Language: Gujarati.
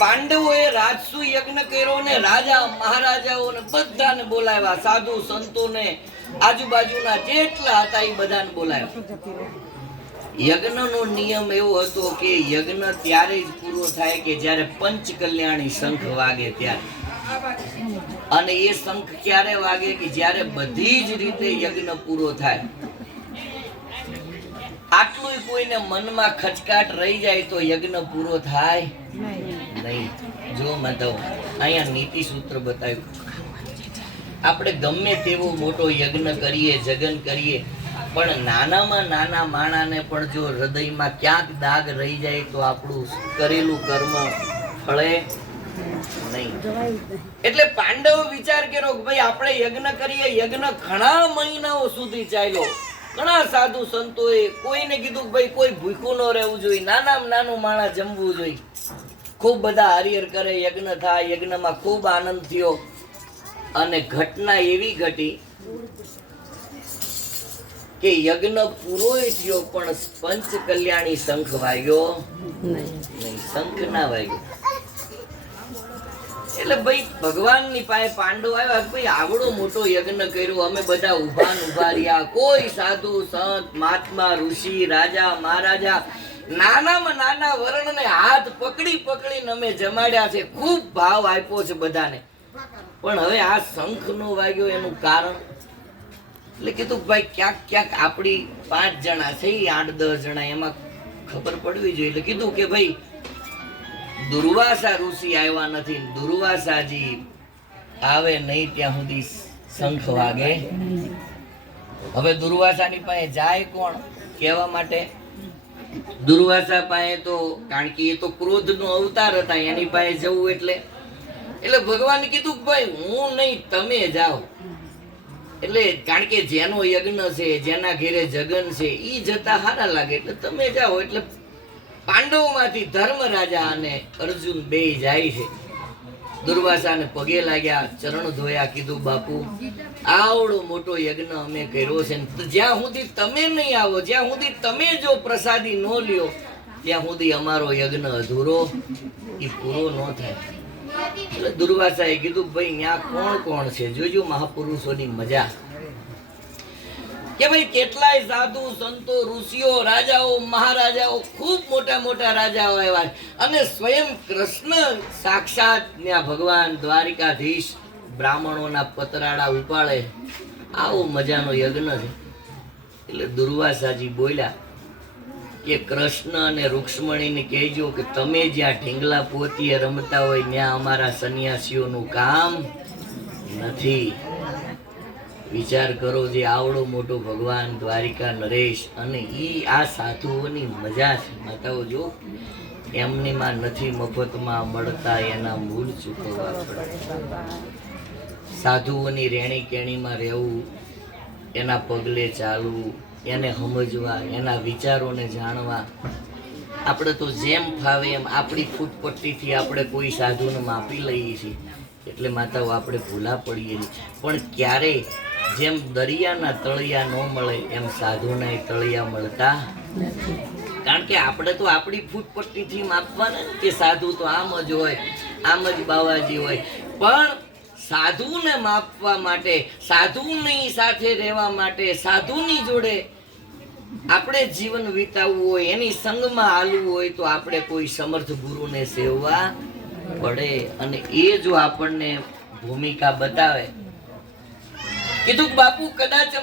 પાંડવોએ રાજસુ યજ્ઞ કર્યો ને રાજા મહારાજાઓને બધાને બોલાવ્યા, સાધુ સંતોને, આજુબાજુના જેટલા હતા એ બધાને બોલાવ્યા. યજ્ઞનો નિયમ એવો હતો કે યજ્ઞ ત્યારે જ પૂરો થાય કે જ્યારે પંચ કલ્યાણી શંખ વાગે ત્યારે. અને એ શંખ ક્યારે વાગે કે જ્યારે બધી જ રીતે યજ્ઞ પૂરો થાય. આટલું કોઈને મનમાં ખચકાટ રહી જાય તો યજ્ઞ પૂરો થાય? નહીં. જો માધવ, અહીંયા નીતિ સૂત્ર બતાવ્યું. આપણે ગમે તેવો મોટો યજ્ઞ કરીએ, જગન કરીએ, પણ નાનામાં નાના માણાને પણ જો હૃદયમાં ક્યાંક દાગ રહી જાય તો આપણું કરેલું કર્મ ફળે એટલે પાંડવો વિચાર કર્યો કે ભાઈ આપણે યજ્ઞ કરીએ, યજ્ઞ ઘણા મહિનાઓ સુધી ચાલ્યો. ઘણા સાધુ સંતોએ કોઈને કીધું કે ભાઈ કોઈ ભૂખું ન રહેવું જોઈએ, નાનામાં નાનું માણસ જમવું જોઈએ. ખૂબ બધા હરિહર કરે, યજ્ઞ થાય, યજ્ઞમાં ખૂબ આનંદ થયો. અને ઘટના એવી ઘટી કે યજ્ઞ પૂરો થયો, પણ પંચ કલ્યાણી શંખ વાગ્યો નહીં. શંખ ના વાગ્યો. એટલે ભાઈ ભગવાનની પાસે પાંડવ આવ્યા ભાઈ આવડો મોટો યજ્ઞ કર્યો, અમે બધા ઊભા ઊભા રહ્યા. કોઈ સાધુ, સંત, મહાત્મા, ઋષિ, રાજા, મહારાજા નાનામાં નાના વર્ણને હાથ પકડી પકડીને અમે જમાડ્યા છે. ખૂબ ભાવ આપ્યો છે બધાને. પણ હવે આ શંખ નો વાગ્યો એનું કારણ. એટલે કીધું ભાઈ ક્યાંક ક્યાંક આપણી પાંચ જણા છે આઠ દસ જણા એમાં ખબર પડવી જોઈએ. એટલે કીધું કે ભાઈ દુર્વાસા ઋષિ આવ્યા નથી દુર્વાસાજી આવે નહીં ત્યાં સુધી શંખ વાગે. હવે દુર્વાસાની પાસે જાય કોણ? કહેવા માટે દુર્વાસા પાસે તો, કારણ કે એ તો ક્રોધનો અવતાર હતા, એની પાસે જવું એટલે. એટલે ભગવાન કીધું ભાઈ, હું નહીં, તમે જાઓ. એટલે કારણ કે જેનો યજ્ઞ છે, જેના ઘેરે જગન છે એ જતા સારા લાગે. એટલે તમે જાઓ, એટલે પાંડવોમાંથી ધર્મરાજા અને અર્જુન બે જાય છે. દુર્વાસાને પગે લાગ્યા, ચરણ ધોયા, કીધું, બાપુ, આવડો મોટો યજ્ઞ અમે કર્યો છે જ્યાં સુધી તમે નહીં આવો, જ્યાં સુધી તમે જો પ્રસાદી ન લ્યો, ત્યાં સુધી અમારો યજ્ઞ અધૂરો એ પૂરો ન થાય. એટલે દુર્વાસાએ કીધું, ભાઈ ત્યાં કોણ કોણ છે? જોજો મહાપુરુષોની મજા. કે ભાઈ કેટલાય સાધુ, સંતો, ઋષિઓ, રાજાઓ, મહારાજાઓ ખૂબ મોટા મોટા રાજાઓ આવ્યા અને સ્વયં કૃષ્ણ સાક્ષાત ત્યાં ભગવાન દ્વારિકાધીશ બ્રાહ્મણોના પતરાડા ઉપાડે. આવો મજાનો યજ્ઞ છે. એટલે દુર્વાસાજી બોલ્યા કે કૃષ્ણ અને રૂક્ષ્મણીને કહેજો કે તમે જ્યાં ઢીંગલા પોતીએ રમતા હોય ત્યાં અમારા સંન્યાસીઓનું કામ નથી. વિચાર કરો જે આવડો મોટો ભગવાન, દ્વારિકા, નરેશ અને એ આ સાધુઓની મજા છે. માતાઓ, જો એમનીમાં નથી મફતમાં મળતા એના મૂળ ચૂકવવા પડે. સાધુઓની રેણી કેણીમાં રહેવું, એના પગલે ચાલવું, એને સમજવા, એના વિચારોને જાણવા. આપણે તો જેમ ફાવે એમ આપણી ફૂટપટ્ટીથી આપણે કોઈ સાધુને માપી લઈએ છીએ. એટલે માતાઓ, આપણે ભૂલા પડીએ છીએ. પણ ક્યારે જેમ દરિયાના તળિયા ન મળે, એમ સાધુના તળિયા મળતા કારણ કે આપણે તો આપણી ફૂટપટ્ટીથી માપવાના કે સાધુ તો આમ જ હોય, આમ જ બાવાજી હોય. પણ સાધુને માપવા માટે, સાધુની સાથે રહેવા માટે, સાધુની જોડે આપણે જીવન વિતાવવું હોય, એની સંગમાં હાલવું હોય, તો આપણે કોઈ સમર્થ ગુરુને સેવવા પડે. અને એ જો આપણને ભૂમિકા બતાવે કીધું બાપુ કદાચ